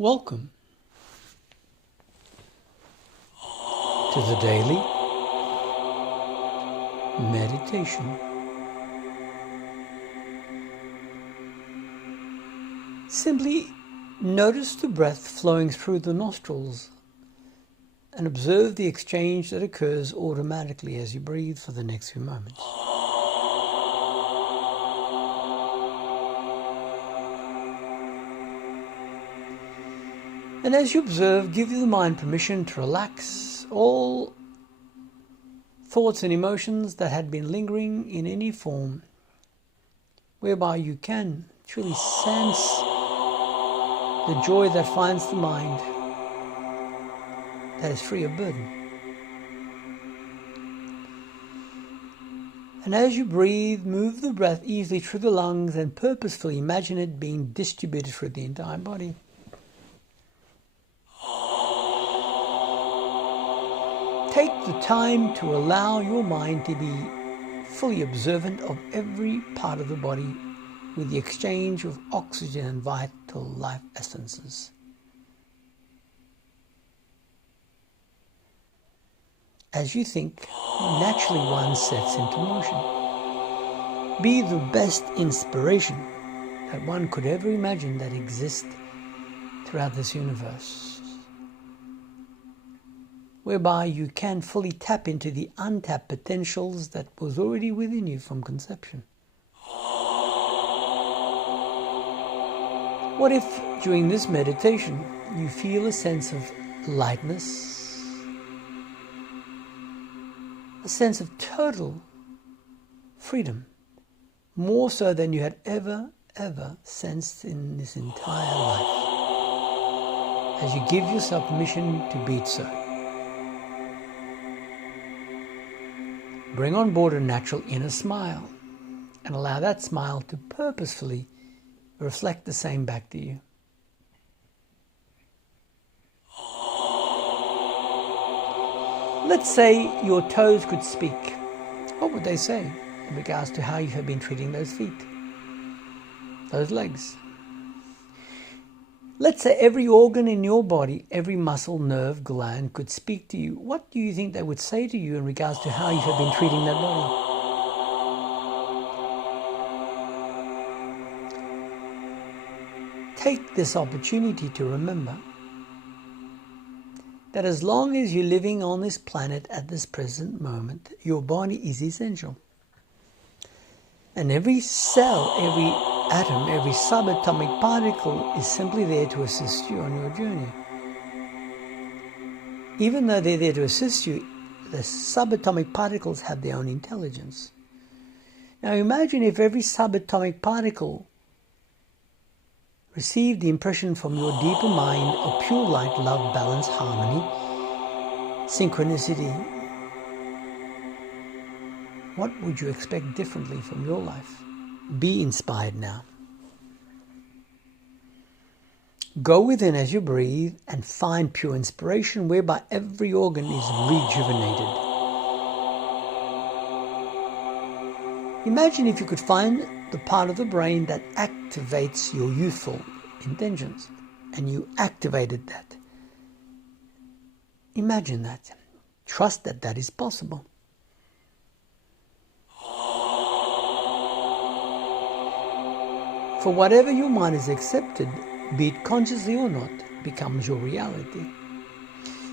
Welcome to the daily meditation. Simply notice the breath flowing through the nostrils and observe the exchange that occurs automatically as you breathe for the next few moments. And as you observe, give the mind permission to relax all thoughts and emotions that had been lingering in any form, whereby you can truly sense the joy that finds the mind that is free of burden. And as you breathe, move the breath easily through the lungs and purposefully imagine it being distributed through the entire body. Take the time to allow your mind to be fully observant of every part of the body with the exchange of oxygen and vital life essences. As you think, naturally one sets into motion. Be the best inspiration that one could ever imagine that exists throughout this universe, whereby you can fully tap into the untapped potentials that was already within you from conception. What if during this meditation you feel a sense of lightness, a sense of total freedom, more so than you had ever sensed in this entire life, as you give yourself permission to be so. Bring on board a natural inner smile and allow that smile to purposefully reflect the same back to you. Let's say your toes could speak. What would they say in regards to how you have been treating those feet, those legs? Let's say every organ in your body, every muscle, nerve, gland could speak to you. What do you think they would say to you in regards to how you have been treating that body? Take this opportunity to remember that as long as you're living on this planet at this present moment, your body is essential. And every cell, every atom, every subatomic particle is simply there to assist you on your journey. Even though they're there to assist you, the subatomic particles have their own intelligence. Now imagine if every subatomic particle received the impression from your deeper mind of pure light, love, balance, harmony, synchronicity. What would you expect differently from your life? Be inspired now. Go within as you breathe and find pure inspiration whereby every organ is rejuvenated. Imagine if you could find the part of the brain that activates your youthful intentions and you activated that. Imagine that. Trust that that is possible. For whatever your mind has accepted, be it consciously or not, becomes your reality.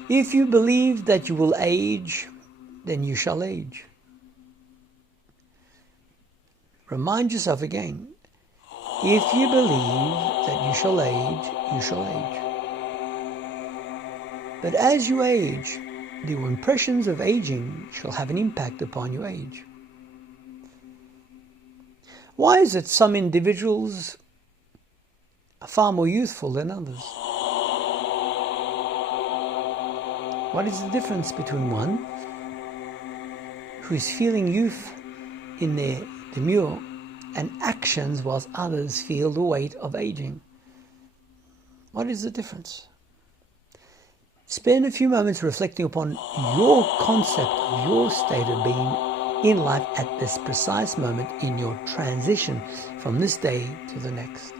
If you believe that you will age, then you shall age. Remind yourself again, if you believe that you shall age, you shall age. But as you age, the impressions of aging shall have an impact upon your age. Why is it some individuals are far more youthful than others? What is the difference between one who is feeling youth in their demure and actions whilst others feel the weight of aging? What is the difference? Spend a few moments reflecting upon your concept of your state of being in life at this precise moment in your transition from this day to the next.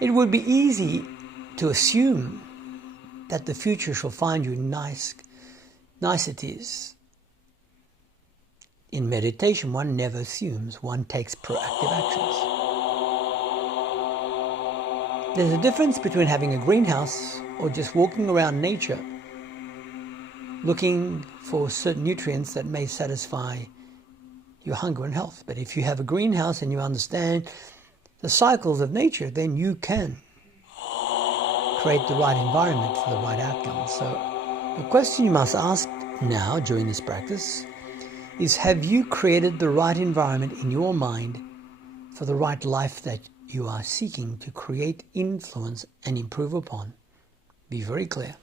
It would be easy to assume that the future shall find you niceties. In meditation, one never assumes, one takes proactive actions. There's a difference between having a greenhouse or just walking around nature looking for certain nutrients that may satisfy your hunger and health. But if you have a greenhouse and you understand the cycles of nature, then you can create the right environment for the right outcome. So the question you must ask now during this practice is, have you created the right environment in your mind for the right life that you are seeking to create, influence, and improve upon? Be very clear.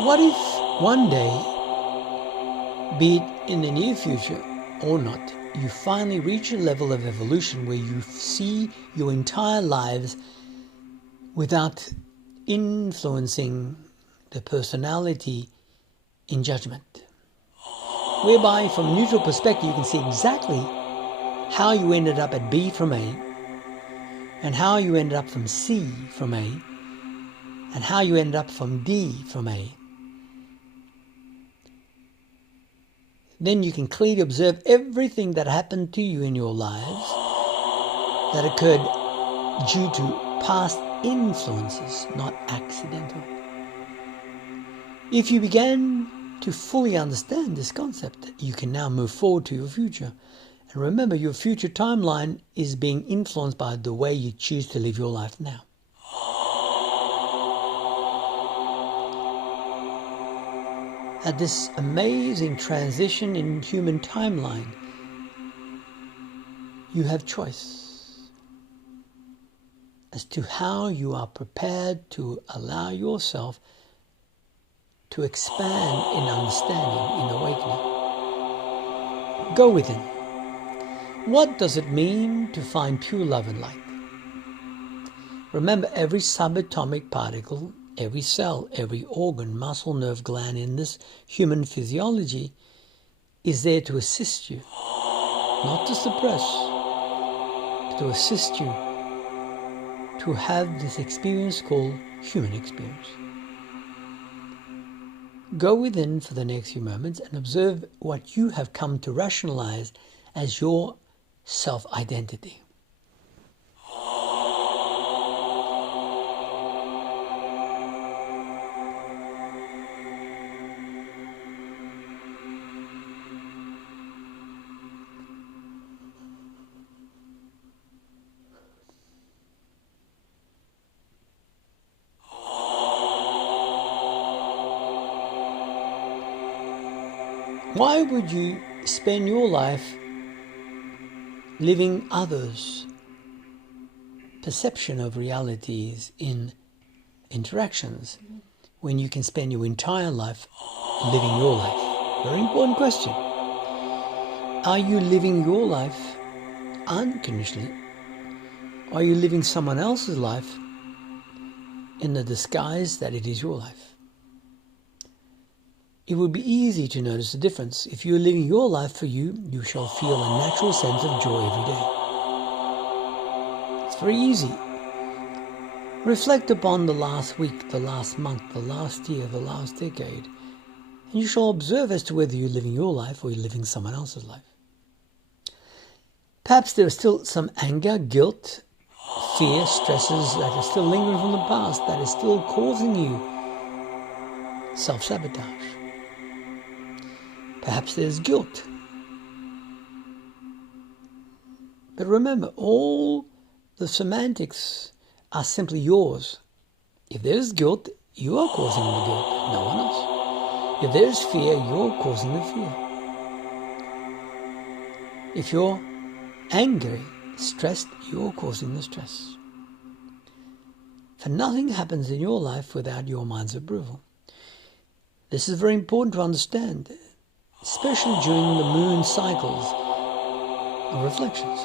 What if one day, be it in the near future or not, you finally reach a level of evolution where you see your entire lives without influencing the personality in judgment, whereby from a neutral perspective you can see exactly how you ended up at B from A, and how you ended up from C from A, and how you ended up from D from A. Then you can clearly observe everything that happened to you in your lives that occurred due to past influences, not accidental. If you began to fully understand this concept, you can now move forward to your future. And remember, your future timeline is being influenced by the way you choose to live your life now. At this amazing transition in human timeline, you have choice as to how you are prepared to allow yourself to expand in understanding, in awakening. Go within. What does it mean to find pure love and light? Remember, every subatomic particle, every cell, every organ, muscle, nerve, gland in this human physiology is there to assist you, not to suppress, but to assist you to have this experience called human experience. Go within for the next few moments and observe what you have come to rationalize as your self-identity. Why would you spend your life living others' perception of realities in interactions when you can spend your entire life living your life? Very important question. Are you living your life unconditionally? Are you living someone else's life in the disguise that it is your life? It would be easy to notice the difference. If you're living your life for you, you shall feel a natural sense of joy every day. It's very easy. Reflect upon the last week, the last month, the last year, the last decade, and you shall observe as to whether you're living your life or you're living someone else's life. Perhaps there is still some anger, guilt, fear, stresses that are still lingering from the past, that is still causing you self-sabotage. Perhaps there's guilt. But remember, all the semantics are simply yours. If there's guilt, you are causing the guilt, no one else. If there's fear, you're causing the fear. If you're angry, stressed, you're causing the stress. For nothing happens in your life without your mind's approval. This is very important to understand, especially during the moon cycles. of reflections.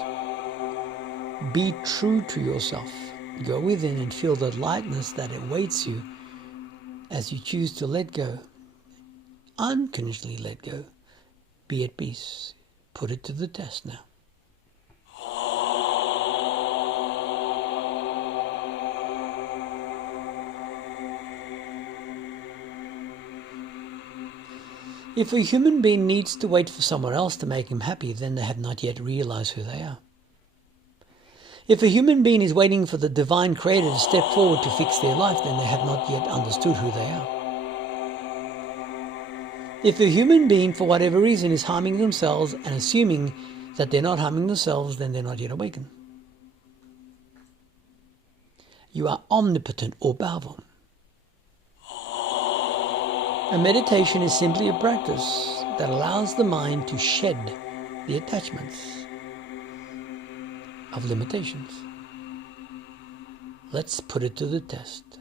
Be true to yourself. Go within and feel the lightness that awaits you as you choose to let go, unconditionally let go. Be at peace. Put it to the test now. If a human being needs to wait for someone else to make him happy, then they have not yet realized who they are. If a human being is waiting for the divine creator to step forward to fix their life, then they have not yet understood who they are. If a human being, for whatever reason, is harming themselves and assuming that they're not harming themselves, then they're not yet awakened. You are omnipotent or powerful. A meditation is simply a practice that allows the mind to shed the attachments of limitations. Let's put it to the test.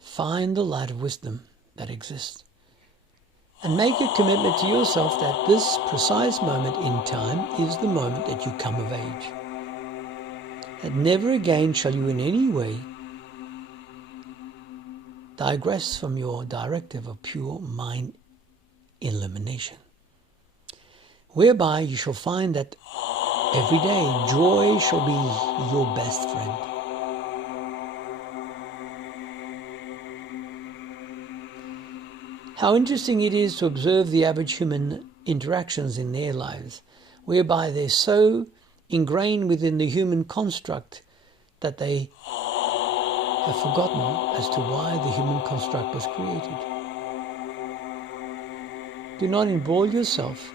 Find the light of wisdom that exists and make a commitment to yourself that this precise moment in time is the moment that you come of age. That never again shall you in any way digress from your directive of pure mind illumination, whereby you shall find that every day joy shall be your best friend. How interesting it is to observe the average human interactions in their lives, whereby they're so ingrained within the human construct that they have forgotten as to why the human construct was created. Do not embroil yourself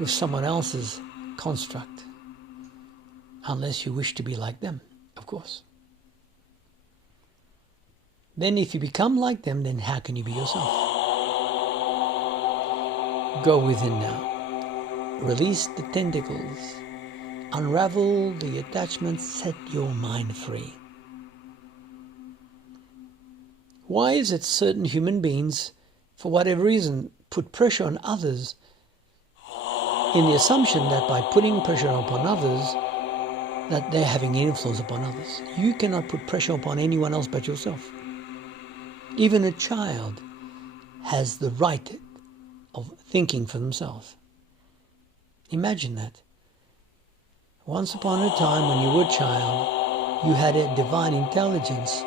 with someone else's construct, unless you wish to be like them, of course. Then if you become like them, then how can you be yourself? Go within now. Release the tentacles. Unravel the attachments. Set your mind free. Why is it certain human beings, for whatever reason, put pressure on others in the assumption that by putting pressure upon others, that they're having influence upon others? You cannot put pressure upon anyone else but yourself. Even a child has the right of thinking for themselves. Imagine that. Once upon a time when you were a child, you had a divine intelligence.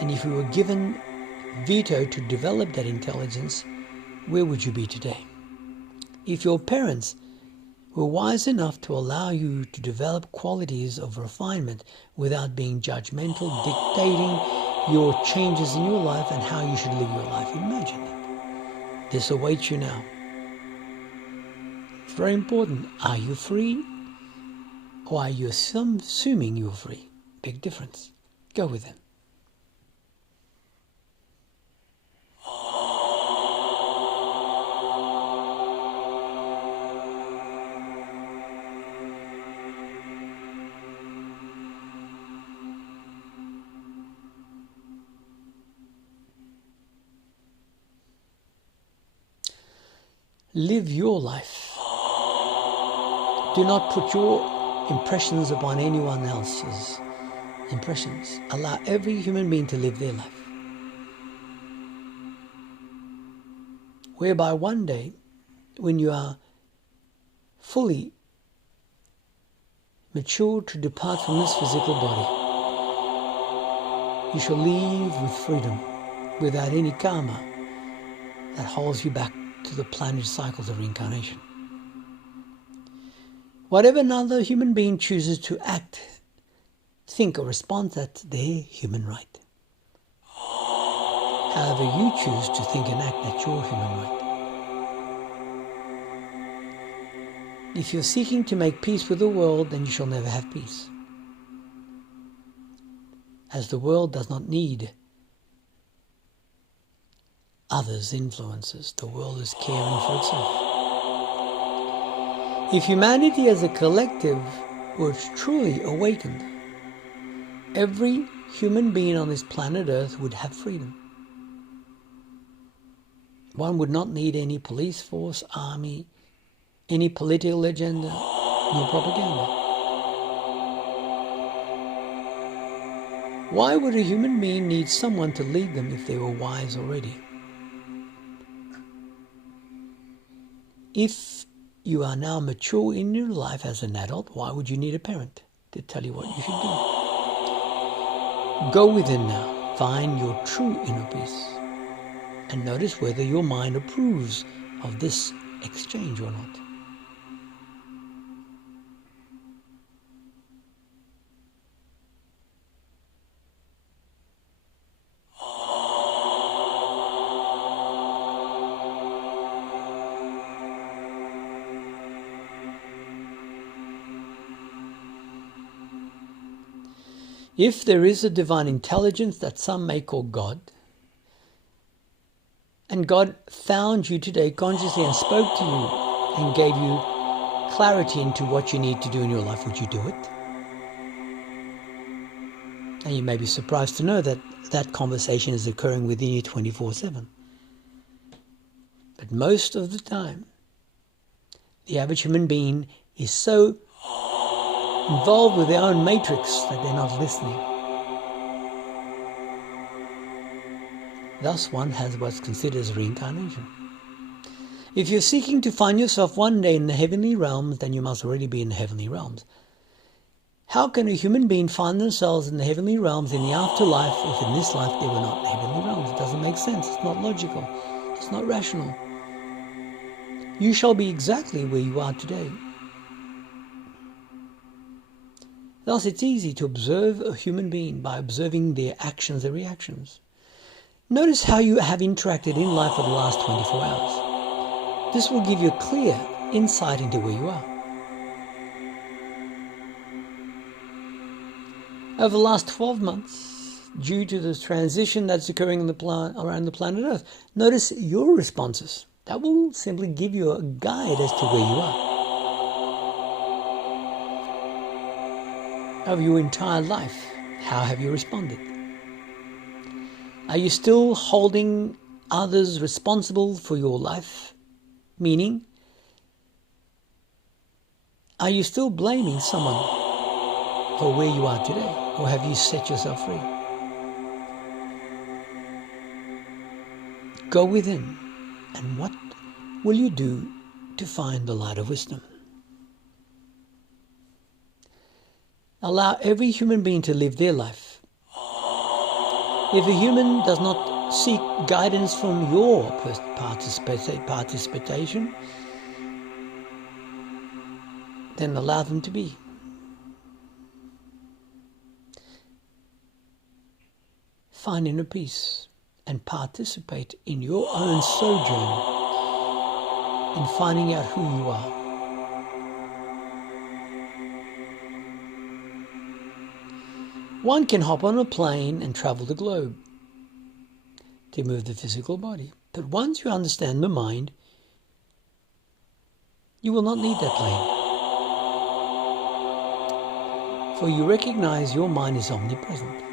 And if you were given veto to develop that intelligence, where would you be today? If your parents were wise enough to allow you to develop qualities of refinement without being judgmental, dictating your changes in your life and how you should live your life, imagine that. This awaits you now. It's very important. Are you free? Or are you assuming you're free? Big difference. Go within. Live your life. Do not put your impressions upon anyone else's impressions. Allow every human being to live their life. Whereby one day, when you are fully mature to depart from this physical body, you shall leave with freedom, without any karma that holds you back to the planetary cycles of reincarnation. Whatever another human being chooses to act, think or respond, that's their human right. However you choose to think and act, that's your human right. If you're seeking to make peace with the world, then you shall never have peace. As the world does not need others' influences, the world is caring for itself. If humanity as a collective were truly awakened, every human being on this planet Earth would have freedom. One would not need any police force, army, any political agenda, nor propaganda. Why would a human being need someone to lead them if they were wise already? If you are now mature in your life as an adult, why would you need a parent to tell you what you should do? Go within now, find your true inner peace, and notice whether your mind approves of this exchange or not. If there is a divine intelligence that some may call God, and God found you today consciously and spoke to you and gave you clarity into what you need to do in your life, would you do it? And you may be surprised to know that that conversation is occurring within you 24/7. But most of the time, the average human being is so involved with their own matrix that they're not listening. Thus, one has what's considered as reincarnation. If you're seeking to find yourself one day in the heavenly realms, then you must already be in the heavenly realms. How can a human being find themselves in the heavenly realms in the afterlife if in this life they were not in the heavenly realms? It doesn't make sense. It's not logical. It's not rational. You shall be exactly where you are today. Thus, it's easy to observe a human being by observing their actions and reactions. Notice how you have interacted in life for the last 24 hours. This will give you a clear insight into where you are. Over the last 12 months, due to the transition that's occurring around the planet Earth, notice your responses. That will simply give you a guide as to where you are. Over your entire life, how have you responded? Are you still holding others responsible for your life? Meaning, are you still blaming someone for where you are today? Or have you set yourself free? Go within, and what will you do to find the light of wisdom? Allow every human being to live their life. If a human does not seek guidance from your participation, then allow them to be. Find inner peace and participate in your own sojourn in finding out who you are. One can hop on a plane and travel the globe to move the physical body. But once you understand the mind, you will not need that plane. For you recognize your mind is omnipresent.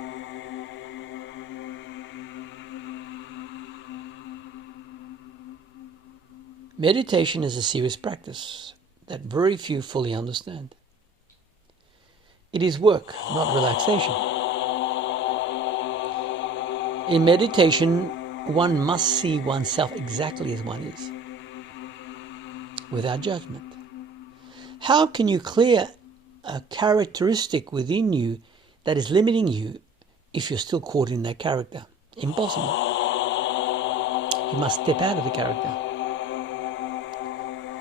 Meditation is a serious practice that very few fully understand. It is work, not relaxation. In meditation, one must see oneself exactly as one is, without judgment. How can you clear a characteristic within you that is limiting you if you're still caught in that character? Impossible. You must step out of the character.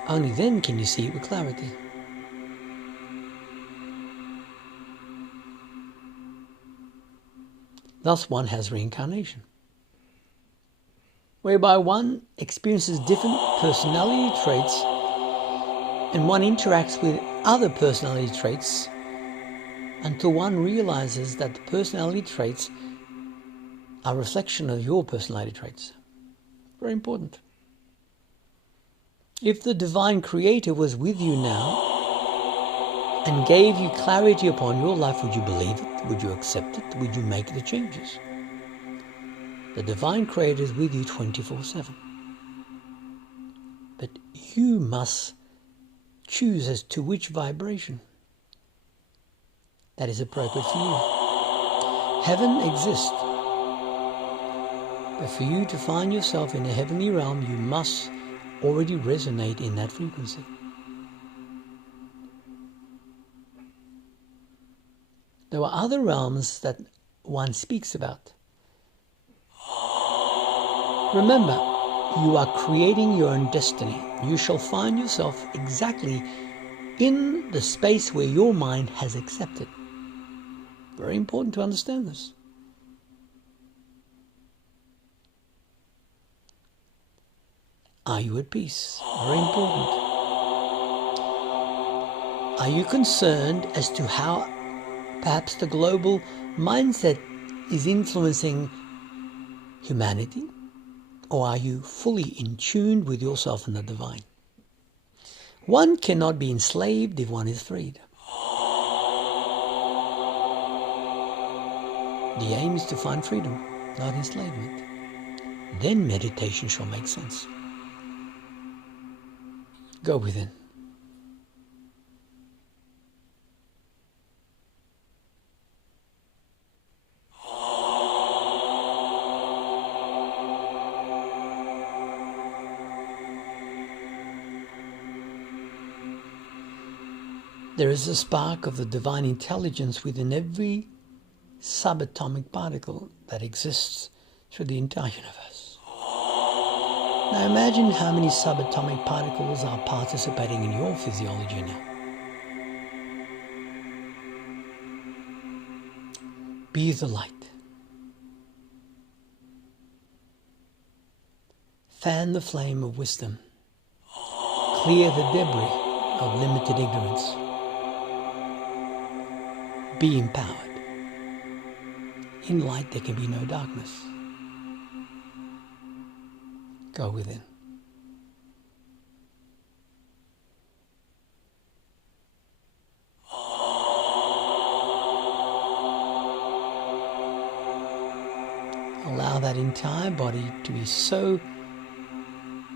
Only then can you see it with clarity. Thus one has reincarnation, whereby one experiences different personality traits and one interacts with other personality traits until one realizes that the personality traits are a reflection of your personality traits. Very important. If the divine creator was with you now and gave you clarity upon your life, would you believe it? Would you accept it? Would you make the changes? The divine creator is with you 24/7. But you must choose as to which vibration that is appropriate for you. Heaven exists, but for you to find yourself in a heavenly realm, you must already resonate in that frequency. There are other realms that one speaks about. Remember, you are creating your own destiny. You shall find yourself exactly in the space where your mind has accepted. Very important to understand this. Are you at peace? Very important. Are you concerned as to how perhaps the global mindset is influencing humanity? Or are you fully in tune with yourself and the divine? One cannot be enslaved if one is freed. The aim is to find freedom, not enslavement. Then meditation shall make sense. Go within. There is a spark of the divine intelligence within every subatomic particle that exists through the entire universe. Now imagine how many subatomic particles are participating in your physiology now. Be the light. Fan the flame of wisdom. Clear the debris of limited ignorance. Be empowered. In light there can be no darkness. Go within. Allow that entire body to be so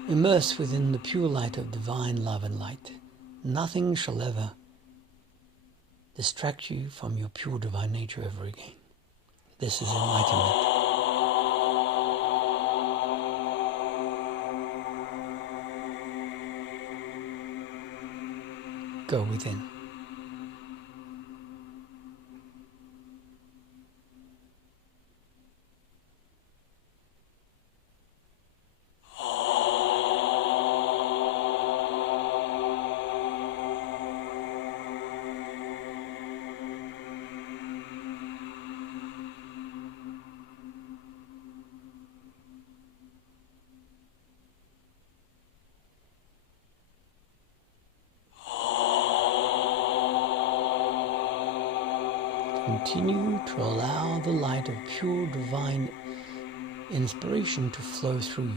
immersed within the pure light of divine love and light. Nothing shall ever distract you from your pure divine nature ever again. This is enlightenment. Go within. Continue to allow the light of pure divine inspiration to flow through you.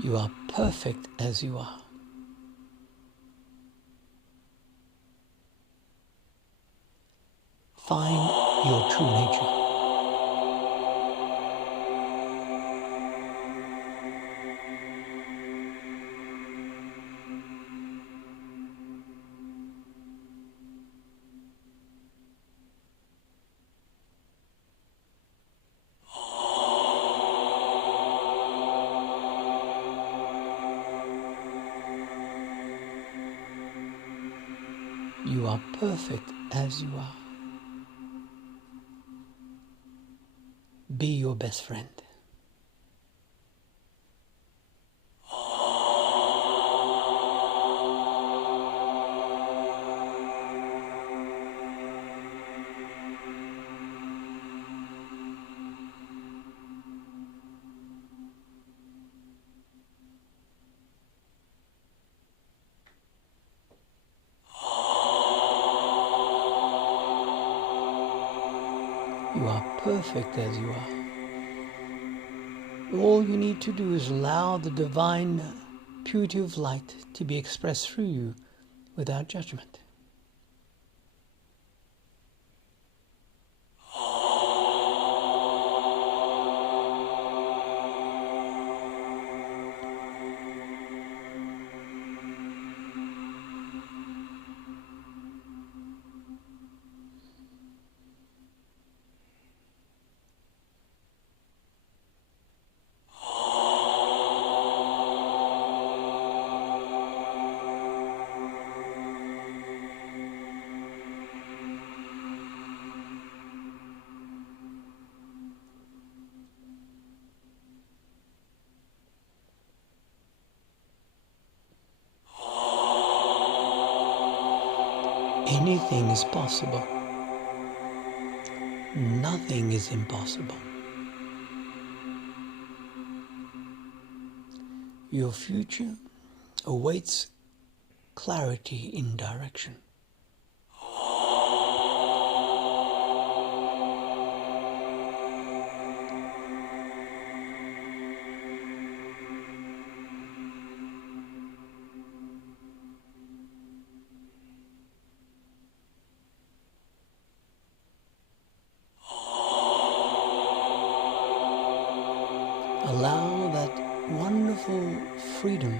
You are perfect as you are. Find your true nature. You are perfect as you are. Be your best friend. You are perfect as you are. All you need to do is allow the divine purity of light to be expressed through you without judgment. Anything is possible. Nothing is impossible. Your future awaits clarity in direction. Allow that wonderful freedom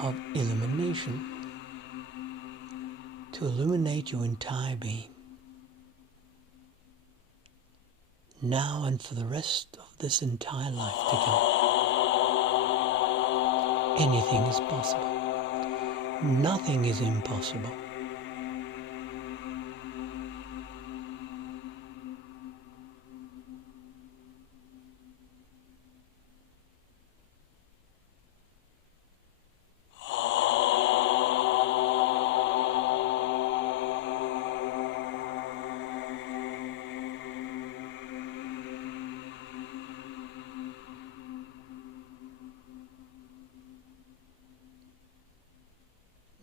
of illumination to illuminate your entire being, now and for the rest of this entire life to come. Anything is possible. Nothing is impossible.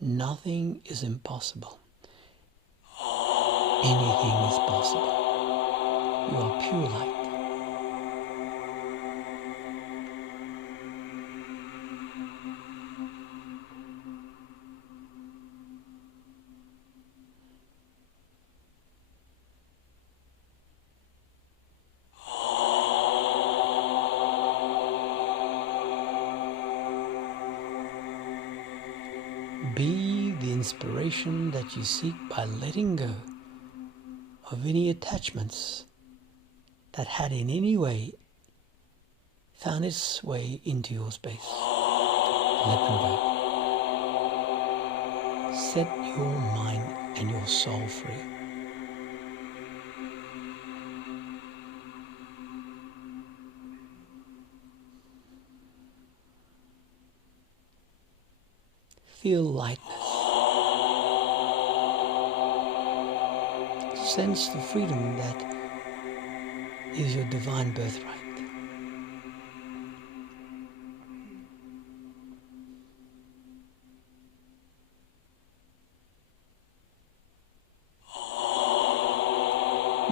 Nothing is impossible. Anything is possible. You are pure light. Be the inspiration that you seek by letting go of any attachments that had in any way found its way into your space. Let them go. Set your mind and your soul free. Feel lightness. Sense the freedom that is your divine birthright.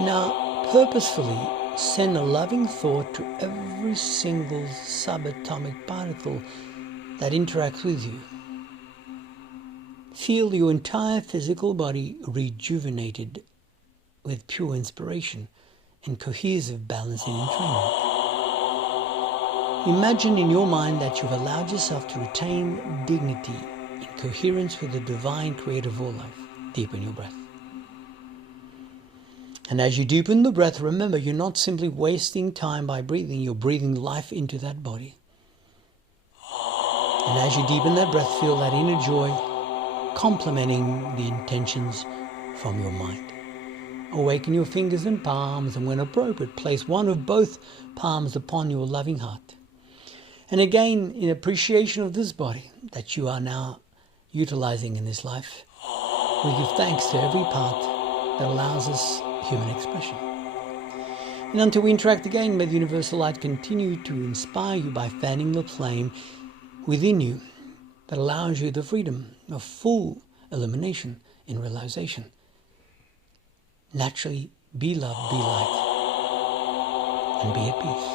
Now, purposefully send a loving thought to every single subatomic particle that interacts with you. Feel your entire physical body rejuvenated with pure inspiration and cohesive balancing entrainment. Imagine in your mind that you've allowed yourself to retain dignity in coherence with the divine creator of all life. Deepen your breath. And as you deepen the breath, remember you're not simply wasting time by breathing, you're breathing life into that body. And as you deepen that breath, feel that inner joy complementing the intentions from your mind. Awaken your fingers and palms, and when appropriate, place one of both palms upon your loving heart. And again, in appreciation of this body that you are now utilizing in this life, we give thanks to every part that allows us human expression. And until we interact again, may the universal light continue to inspire you by fanning the flame within you that allows you the freedom of full illumination and realization. Naturally, be love, be light, and be at peace.